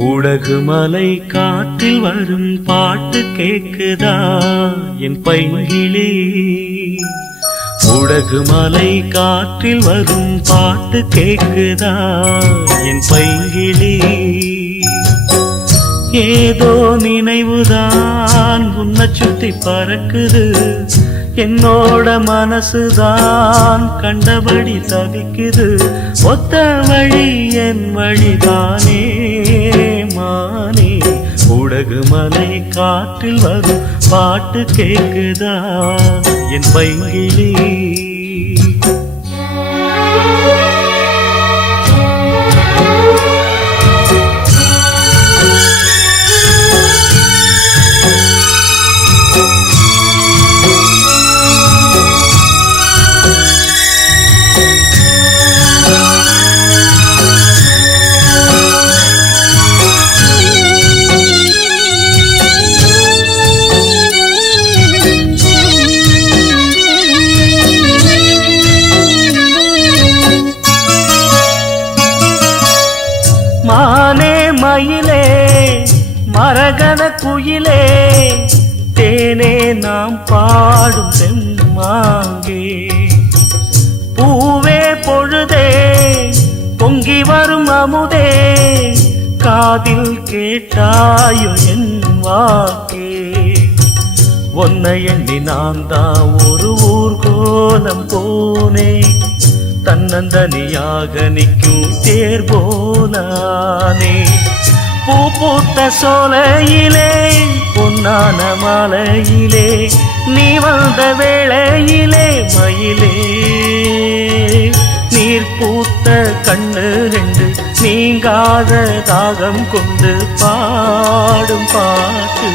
குடகு மலை காற்றில் வரும் பாட்டு கேக்குதா என் பைங்கிளி. குடகு மலை காற்றில் வரும் பாட்டு கேக்குதா என் பைங்கிளி. ஏதோ நினைவுதான் உன்னை சுத்தி பறக்குது, என்னோட மனசுதான் கண்டபடி தவிக்குது. ஒத்த வழி என் வழிதானே மானே. குடகு மலை காற்றில் வரும் பாட்டு கேக்குதா என் பைங்கிளி. மானே மயிலே மரகத குயிலே, தேனே நாம் பாடும் செம்மாங்கே. பூவே பொழுதே பொங்கி வரும் அமுதே, காதில் கேட்டாயோ என் வாக்கே. ஒன்னை எண்ணி நான் தான் ஒரு ஊர்கோலம் போனே, தன்னந்தனியாக நிற்கும் தேர் போலானே. பூ பூத்த சோலையிலே பொன்னான மாலையிலே, நீ வந்த வேளையிலே மயிலே. நீர் பூத்த கண்ணு ரெண்டு நீங்காத தாகம் கொண்டு பாடும் பாட்டு.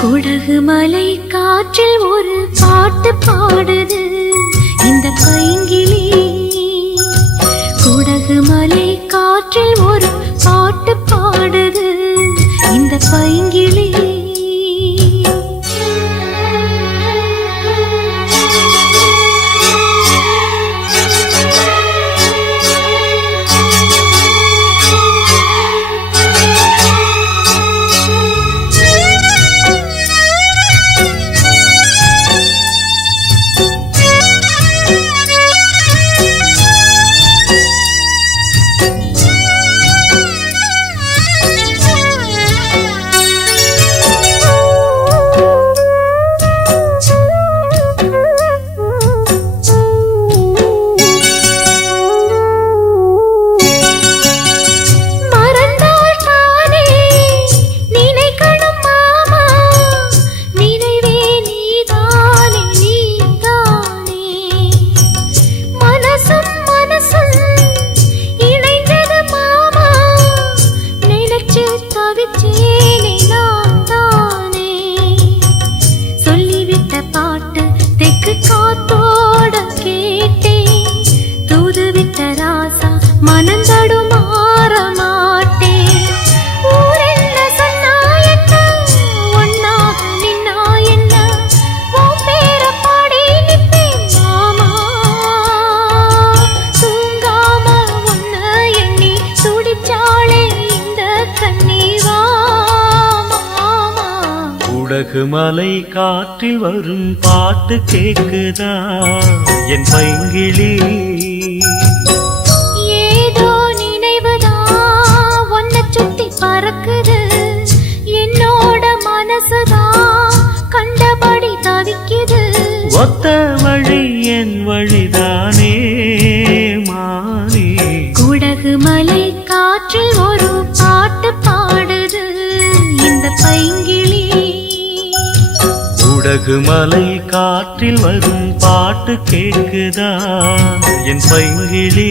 குடகு மலை காற்றில் ஒரு பாட்டு பாடுது இந்த பைங்கிளி. குடகு மலை காற்றில் ஒரு பாட்டு பாடுது இந்த பைங்கிளி. குடகு மலை காற்றில் வரும் பாட்டு கேக்குதா என் பைங்கிளி. ஏதோ நினைவுதான் உன்னை சுத்தி பறக்குது, என்னோட மனசுதான் கண்டபடி தவிக்குது. ஒத்த வழி என் வழிதானே மானே. குடகு மலை காற்றில் ஒரு பாட்டு பாடுது இந்த பைங்கிளி. குடகு மலை காற்றில் வரும் பாட்டு கேக்குதா என் பைங்கிளி.